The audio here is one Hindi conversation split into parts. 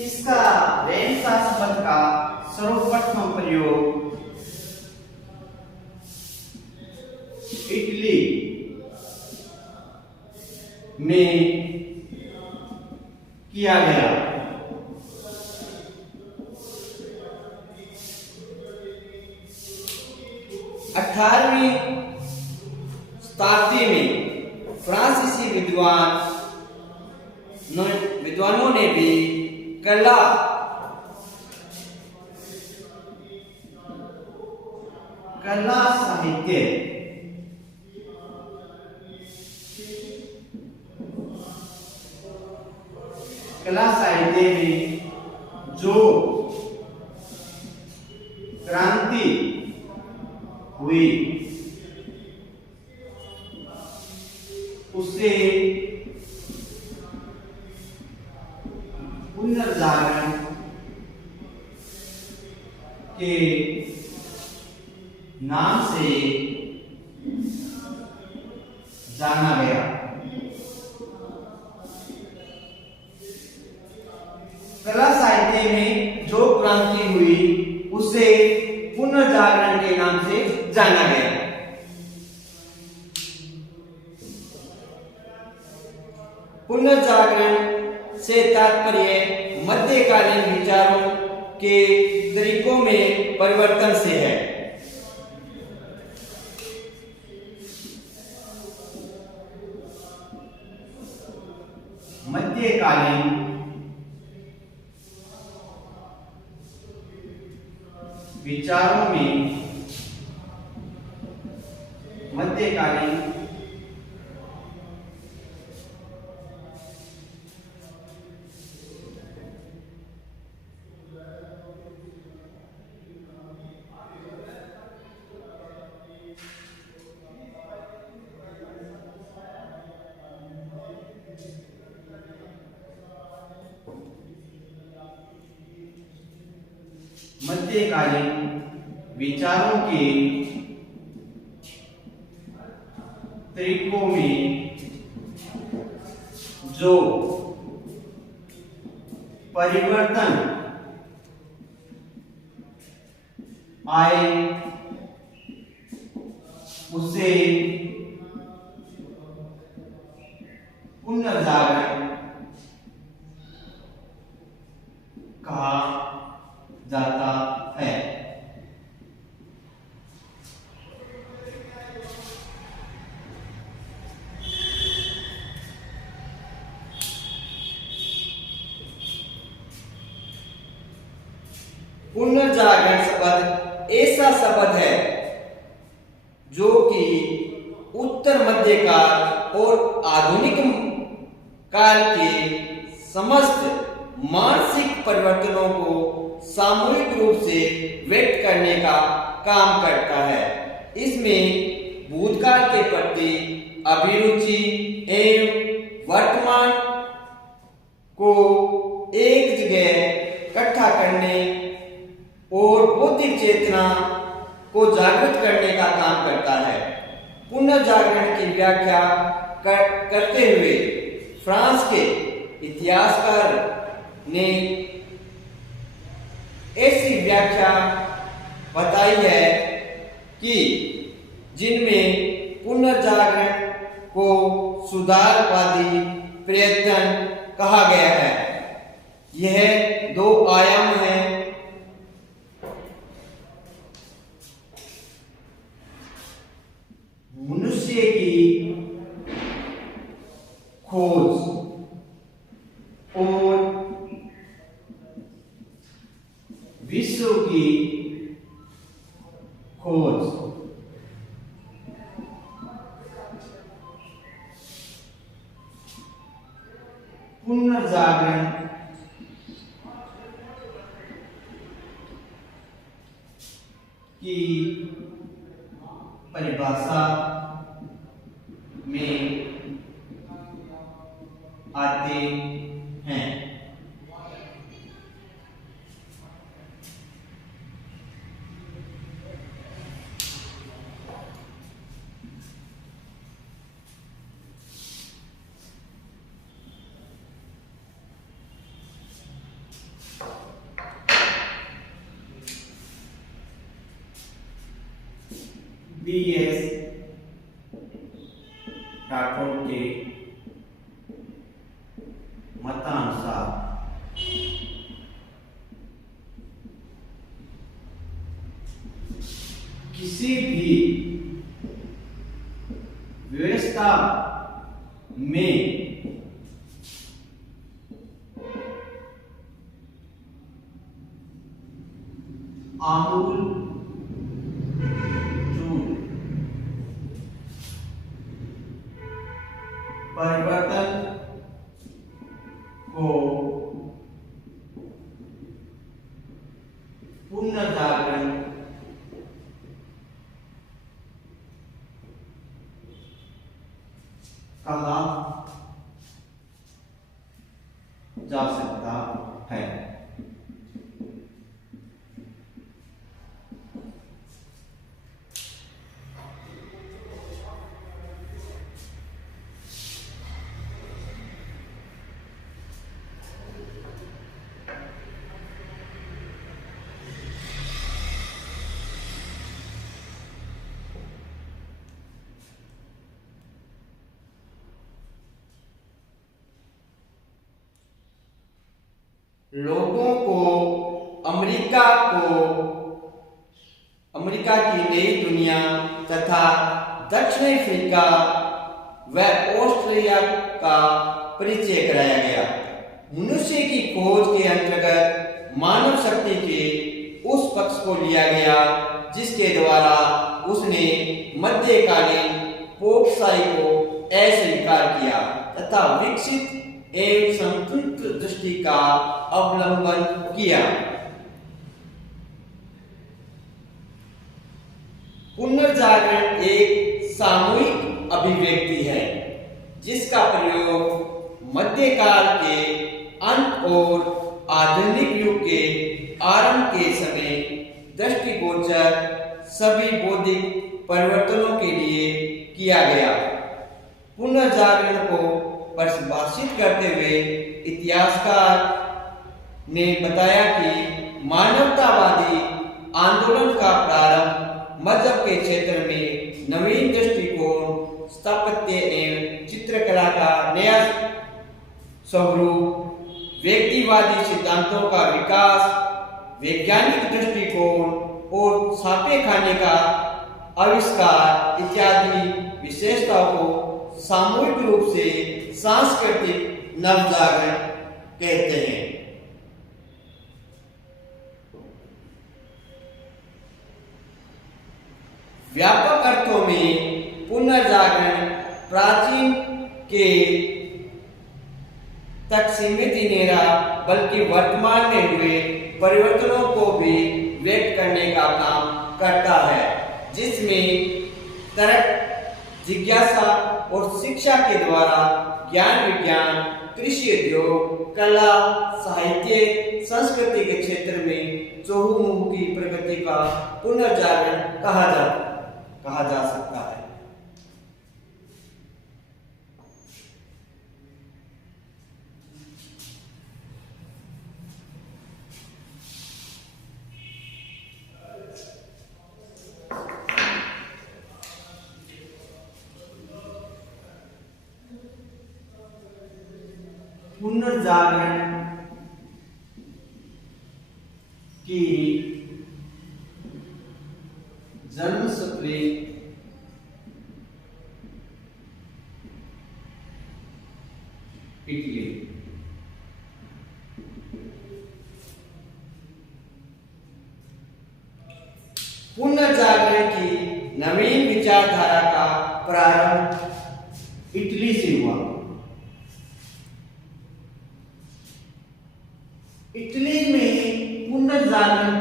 इसका रेनेसां शब्द का सर्वप्रथम प्रयोग इटली में किया गया। 18वीं शताब्दी में फ्रांसीसी विद्वानों ने भी कला साहित्य में जो क्रांति हुई उसे पुनर्जागरण के नाम से जाना गया। कला साहित्य में जो क्रांति हुई उसे पुनर्जागरण के नाम से जाना गया। पुनर्जागरण से तात्पर्य मध्यकालीन विचारों के तरीकों में परिवर्तन से है। मध्यकालीन विचारों में विचारों के तरीकों में जो परिवर्तन आए उसे पुनर्जागरण कहा जाता है। पुनर्जागरण शब्द ऐसा शब्द है जो कि उत्तर मध्यकाल और आधुनिक काल के समस्त मानसिक परिवर्तनों को सामूहिक रूप से व्यक्त करने का काम करता है। इसमें भूतकाल के प्रति अभिरुचि एवं वर्तमान को एक जगह इकट्ठा करने और बौद्धिक चेतना को जागृत करने का काम करता है। पुनर्जागरण की व्याख्या करते हुए फ्रांस के इतिहासकार ने ऐसी व्याख्या बताई है कि जिनमें पुनर्जागरण को सुधारवादी प्रयत्न कहा गया है। यह दो आयाम है। मनुष्य की खोज और विश्व की खोज। पुनर्जागरण की परिभाषा में आते हैं। PS राठौड़ के मतानुसार किसी भी व्यवस्था में आमूल परिवर्तन को पुनर्जागरण कहा जा सकता है। लोगों को अमेरिका की नई दुनिया तथा दक्षिण अफ्रीका व ऑस्ट्रेलिया का परिचय कराया गया। मनुष्य की खोज के अंतर्गत मानव शक्ति के उस पक्ष को लिया गया जिसके द्वारा उसने मध्यकालीन पोपशाही को अस्वीकार किया तथा विकसित एवं स्वतंत्र दृष्टि का अवलंबन किया। पुनर्जागरण एक सामूहिक अभिव्यक्ति है जिसका प्रयोग मध्यकाल के अंत और आधुनिक युग के आरंभ के समय दृष्टिगोचर सभी बौद्धिक परिवर्तनों के लिए किया गया। पुनर्जागरण को परिभाषित करते हुए इतिहासकार ने बताया कि मानवतावादी आंदोलन का प्रारंभ मजहब के क्षेत्र में नवीन दृष्टिकोण, स्थापत्य एवं चित्रकला का नया स्वरूप, व्यक्तिवादी सिद्धांतों का विकास, वैज्ञानिक दृष्टिकोण और छापे खाने का आविष्कार इत्यादि विशेषताओं को सामूहिक रूप से सांस्कृतिक नवजागरण कहते हैं। व्यापक अर्थों में पुनर्जागरण प्राचीन के तक सीमित ही नहीं रहा बल्कि वर्तमान में हुए परिवर्तनों को भी व्यक्त करने का काम करता है, जिसमें तर्क, जिज्ञासा और शिक्षा के द्वारा ज्ञान विज्ञान, कृषि उद्योग, कला, साहित्य, संस्कृति के क्षेत्र में चहुमुखी प्रगति का पुनर्जागरण कहा जा सकता है। पुनर्जागरण की जन्मसूत्री इटली। पुनर्जागरण की नवीन विचारधारा का प्रारंभ इटली से हुआ। इटली में पुनर्जागरण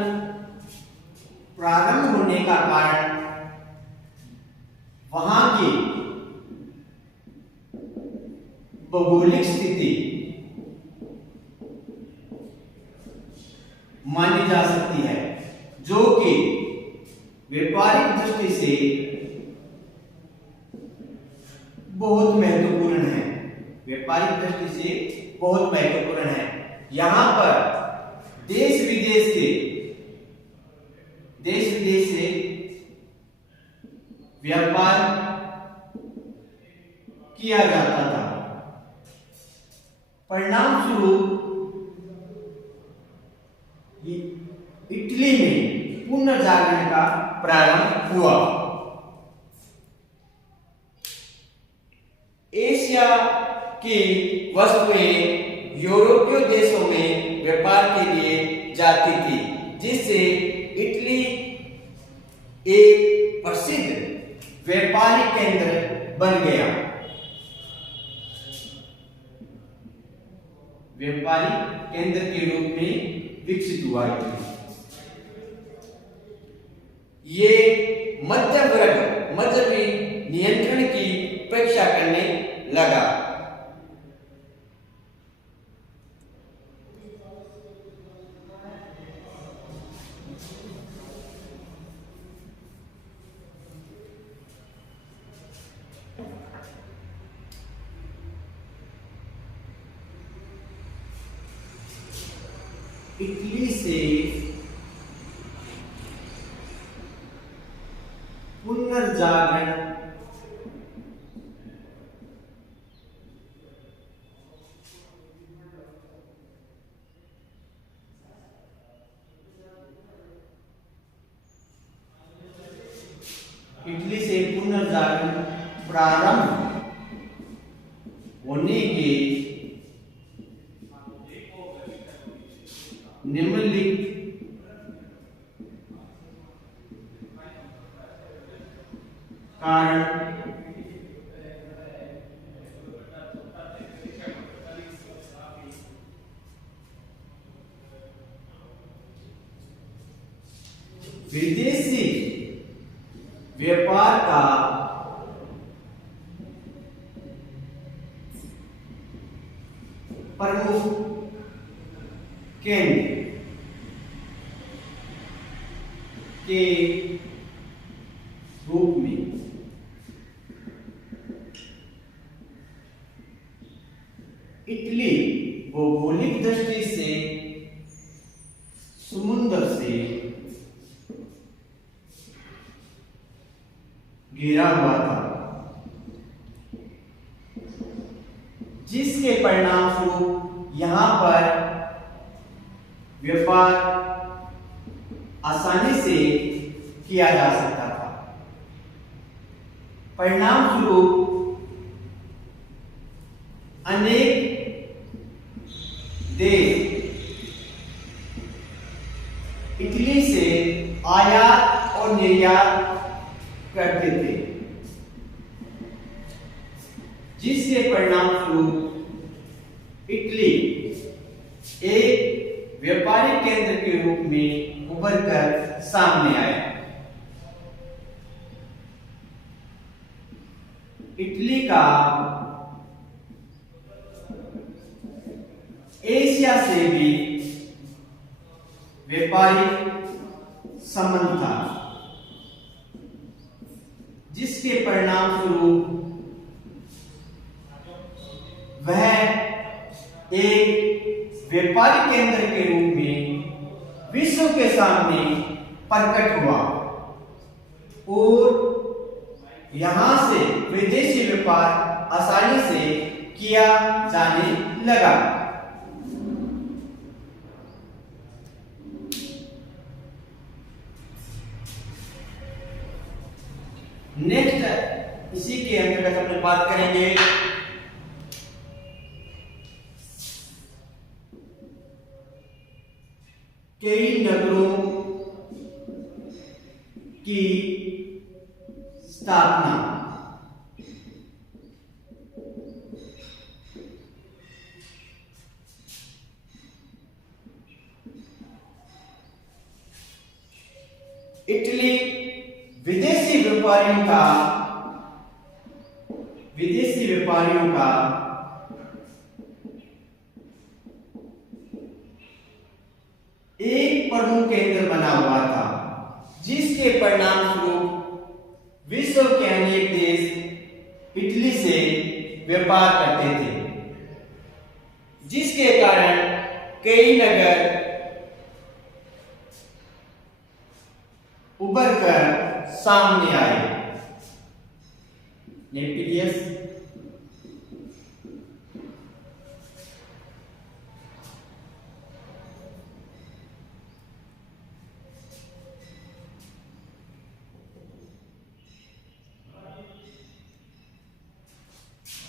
प्रारंभ होने का कारण वहां की भौगोलिक स्थिति मानी जा सकती है, जो कि व्यापारिक दृष्टि से बहुत महत्वपूर्ण है। व्यापारिक दृष्टि से बहुत महत्वपूर्ण है। यहाँ पर देश विदेश से व्यापार किया जाता था। परिणाम स्वरूप इटली में पुनर्जागरण का प्रारंभ हुआ। एशिया की वस्तुएं यूरोपीय देशों में व्यापार के लिए जाती थी, जिससे इटली एक प्रसिद्ध व्यापारिक केंद्र बन गया। व्यापारिक केंद्र के रूप में विकसित हुआ इटली। ये मध्य वर्ग मजहबी नियंत्रण की उपेक्षा करने लगा। इटली से पुनर्जागरण प्रारंभ होने के निम्नलिखित कारण विदेशी व्यापार का प्रमुख केंद्र के रूप में इटली भौगोलिक दृष्टि से समुद्र से घिरा हुआ था, जिसके परिणाम स्वरूप यहां पर व्यापार आसानी से किया जा सकता था। परिणाम स्वरूप अनेक देश इटली से आयात और निर्यात करते थे, जिसके परिणाम स्वरूप इटली एक व्यापारिक केंद्र के रूप में उभर कर सामने आया। इटली का एशिया से भी व्यापारिक संबंध था, जिसके परिणाम स्वरूप वह एक व्यापारिक केंद्र के रूप में विश्व के सामने प्रकट हुआ और यहां से विदेशी व्यापार आसानी से किया जाने लगा। नेक्स्ट इसी के अंतर्गत हम बात करेंगे कई नगरों की स्थापना। इटली विदेशी व्यापारियों का एक प्रमुख केंद्र बना हुआ था, जिसके परिणाम स्वरूप विश्व के अनेक देश इटली से व्यापार करते थे, जिसके कारण कई नगर उभर कर सामने आए। नेपिलियस,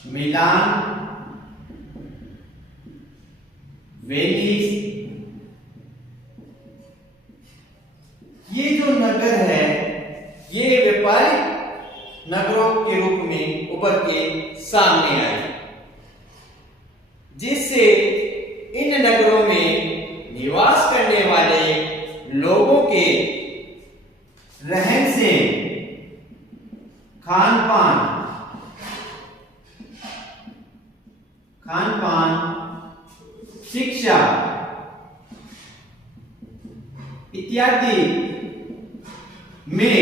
मिलान, वेनिस, ये जो नगर है ये व्यापारिक नगरों के रूप में उभर के सामने आए, जिससे इन नगरों में निवास करने वाले लोगों के रहन से, खान पान, शिक्षा इत्यादि में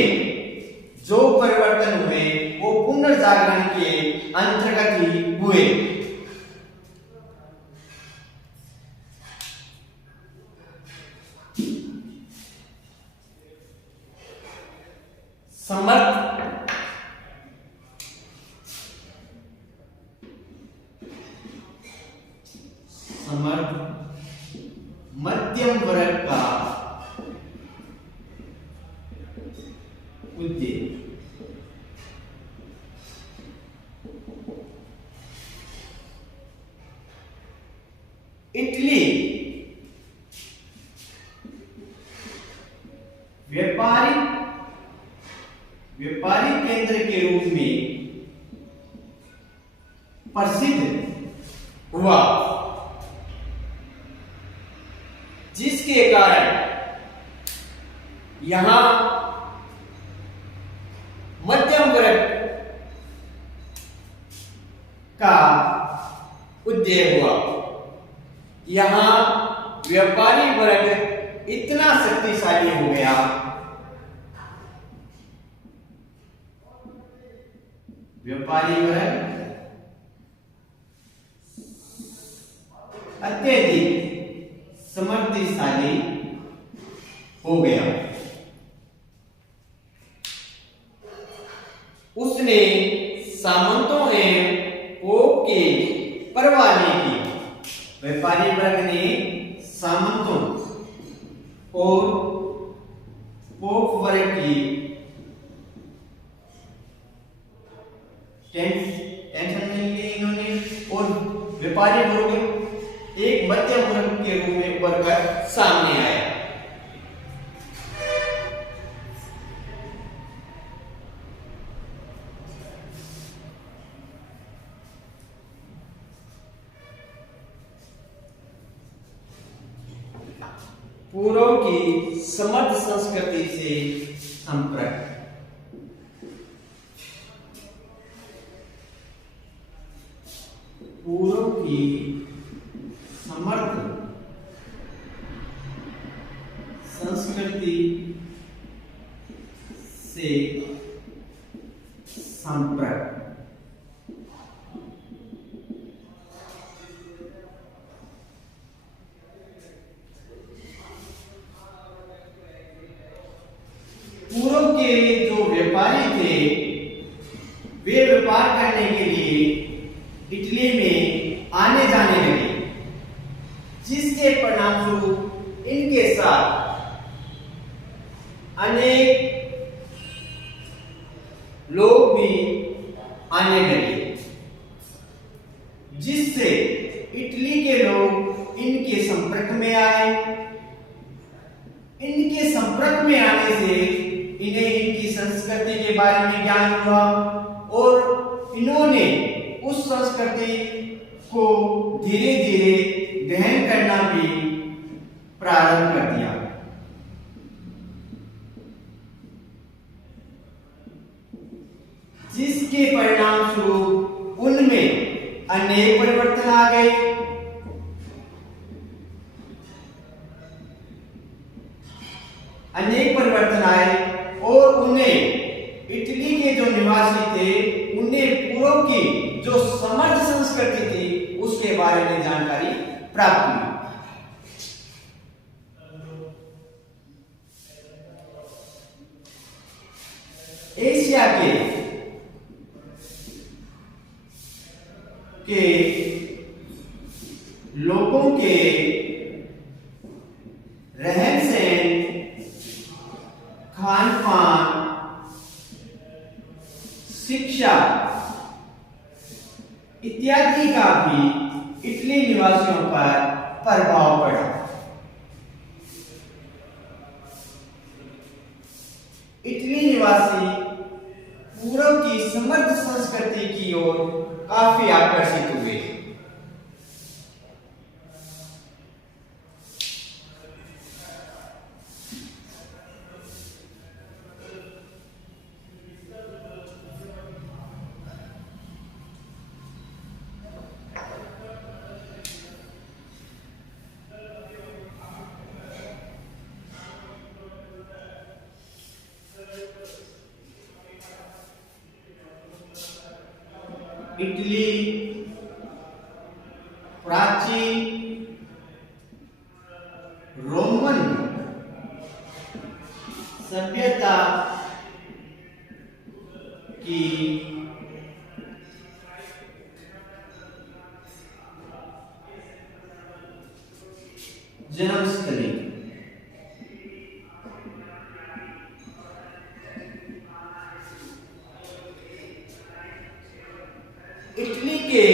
जो परिवर्तन हुए वो पुनर्जागरण के अंतर्गत ही हुए। समर्थ मध्यम वर्ग का उद्देश्य, इटली व्यापारिक केंद्र के रूप में प्रसिद्ध हुआ, जिसके कारण यहां मध्यम वर्ग का उदय हुआ। यहां व्यापारी वर्ग इतना शक्तिशाली हो गया अत्यधिक समृद्धिशाली हो गया। उसने सामंतों एवं पोप की परवाह नहीं की। व्यापारी वर्ग ने सामंतों और पोप वर्ग की टेंशन नहीं ली इन्होंने, और व्यापारी वर्ग एक मध्यम वर्ग के रूप में उभर कर सामने आया। पूर्व की समृद्ध संस्कृति से संपर्क, पूर्व की समृद्ध संस्कृति से संपर्क, पूर्व के जो व्यापारी थे वे व्यापार करने के लिए इटली में आने जाने लगे, जिसके परिणामस्वरूप इनके साथ अनेक लोग भी आने लगे, जिससे इटली के लोग इनके संपर्क में आए। इनके संपर्क में आने से इन्हें इनकी संस्कृति के बारे में ज्ञान हुआ और इन्होंने उस संस्कृति को धीरे धीरे ग्रहण करना भी प्रारंभ कर दिया। जिसके परिणाम स्वरूप उनमें अनेक परिवर्तन आ गए। अनेक परिवर्तन आए और उन्हें इटली के जो निवासी थे उन्हें पूर्व की जो समृद्ध संस्कृति थी उसके बारे में जानकारी प्राप्त हुई। एशिया के के लोगों के रहन सहन, खान पान, शिक्षा इत्यादि का भी इटली निवासियों पर प्रभाव पड़ा। इटली निवासी पूर्व की समृद्ध संस्कृति की ओर काफी आकर्षित हुए। इटली प्राचीन रोमन सभ्यता की जन्मस्थली। इटली के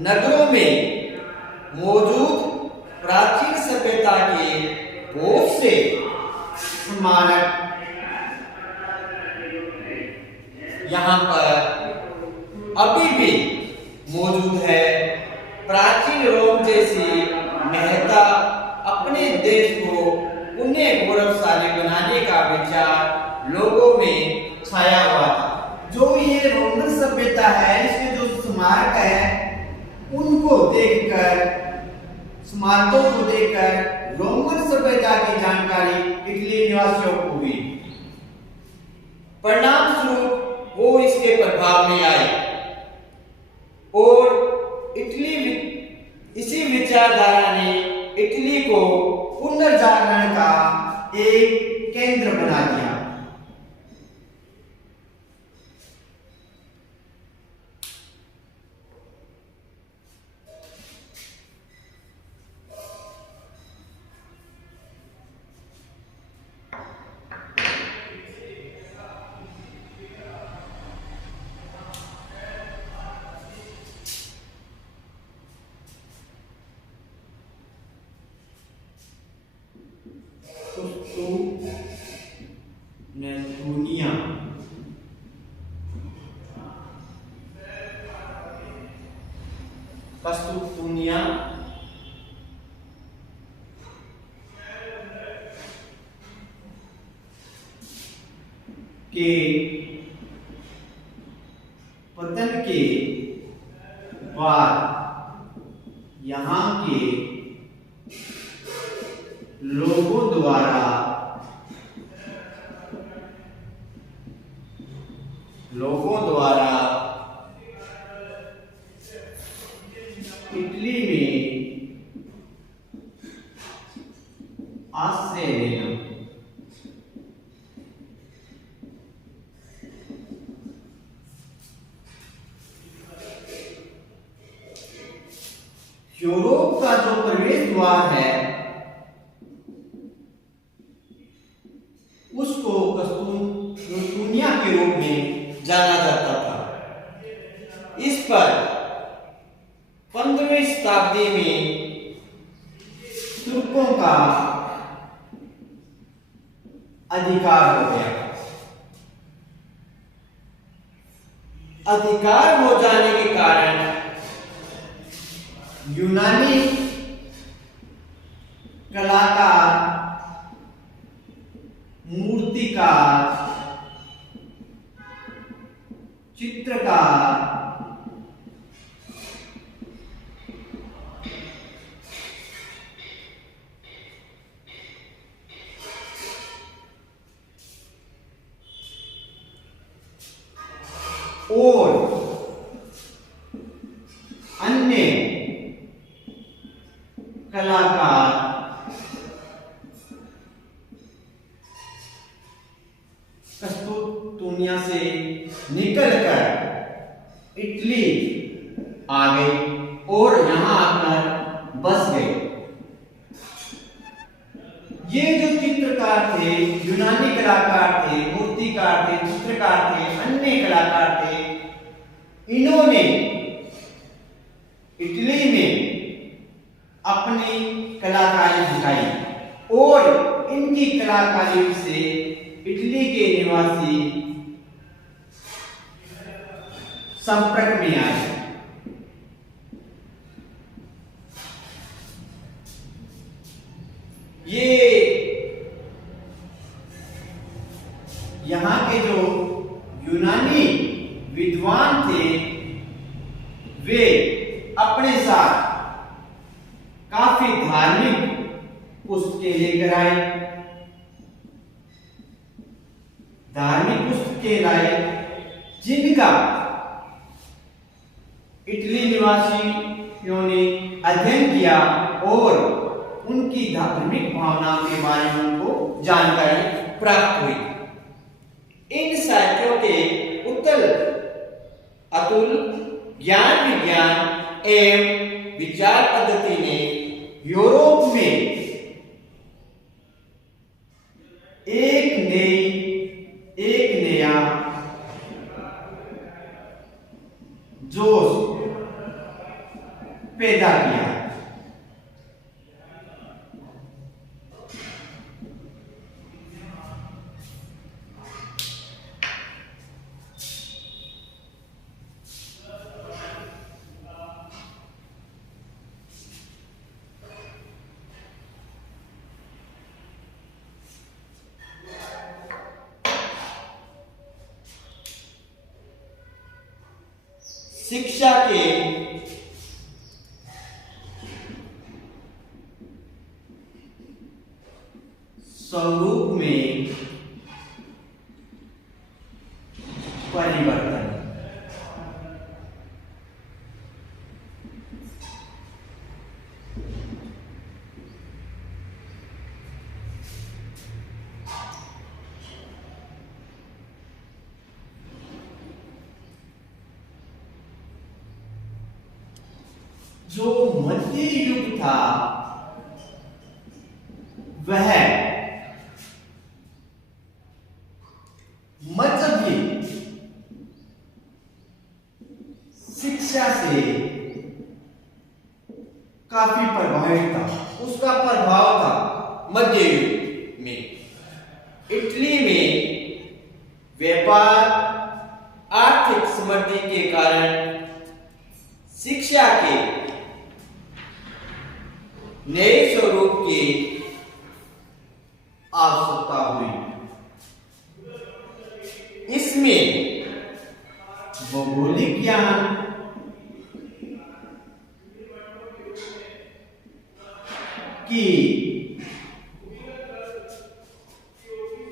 नगरों में मौजूद प्राचीन सभ्यता के बहुत से स्मारक यहाँ पर अभी भी मौजूद है। प्राचीन रोम जैसी महत्ता अपने देश को उन्हें गौरवशाली बनाने का विचार लोगों में छाया हुआ था। जो ये रोमन सभ्यता है, इसके जो स्मारक है, उनको देखकर, स्मारकों को देखकर रोमन सभ्यता की जानकारी इटली निवासियों को हुई। परिणाम स्वरूप वो इसके प्रभाव में आए और इसी विचारधारा ने इटली को पुनर्जागरण का एक केंद्र बना दिया। दुनिया कस्तूनिया के पतन के बाद यहाँ के लोगों द्वारा इटली में आश्रय लेना, यूरोप का जो प्रवेश द्वार है उसको कस्तूनिया के रूप में जाना जाता था। इस पर 15वीं शताब्दी में तुर्कों का अधिकार हो गया। अधिकार हो जाने के कारण यूनानी कलाकार, मूर्तिकार, चित्रकार, और अन्य कलाकार आकर बस गए। ये जो चित्रकार थे, यूनानी कलाकार थे, मूर्तिकार थे, चित्रकार थे, अन्य कलाकार थे, इन्होंने इटली में अपनी कलाकारी दिखाई और इनकी कलाकारी से इटली के निवासी संपर्क में आए। ये यहाँ के जो यूनानी विद्वान थे वे अपने साथ काफी धार्मिक पुस्तकें लेकर आए। धार्मिक पुस्तकें लाए जिनका इटली निवासियों ने अध्ययन किया और उनकी धार्मिक भावनाओं के बारे में उनको जानकारी प्राप्त हुई। इन साहित्यों के अतुल ज्ञान विज्ञान एवं विचार पद्धति ने यूरोप में एक नया जोश पैदा किया। शिक्षा के स्वरूप में परिवर्तन। जो मध्य युग था वह मजहबी शिक्षा से काफी प्रभावित था। उसका प्रभाव था मध्य युग में। इटली में व्यापार आर्थिक समृद्धि के कारण शिक्षा के नए स्वरूप की आवश्यकता हुई। इसमें भौगोलिक ज्ञान की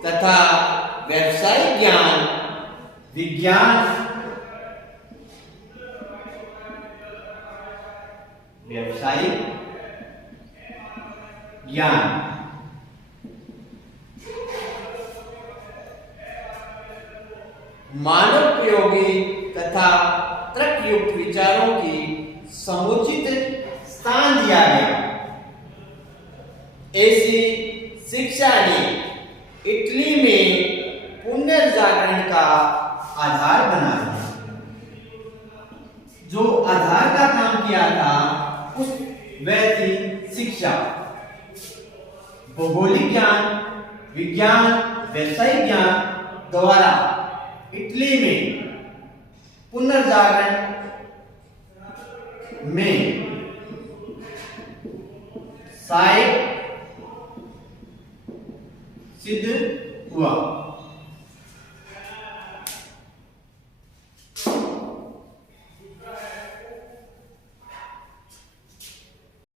तथा व्यावसायिक ज्ञान, विज्ञान, व्यावसायिक ज्ञान मानवोपयोगी तथा तर्कयुक्त विचारों की समुचित स्थान दिया गया। ऐसी शिक्षा ने इटली में पुनर्जागरण का आधार बना दिया। जो आधार का काम किया था उस वह थी शिक्षा। भौगोलिक ज्ञान, विज्ञान, व्यावसायिक ज्ञान द्वारा इटली में पुनर्जागरण में सहायक सिद्ध हुआ।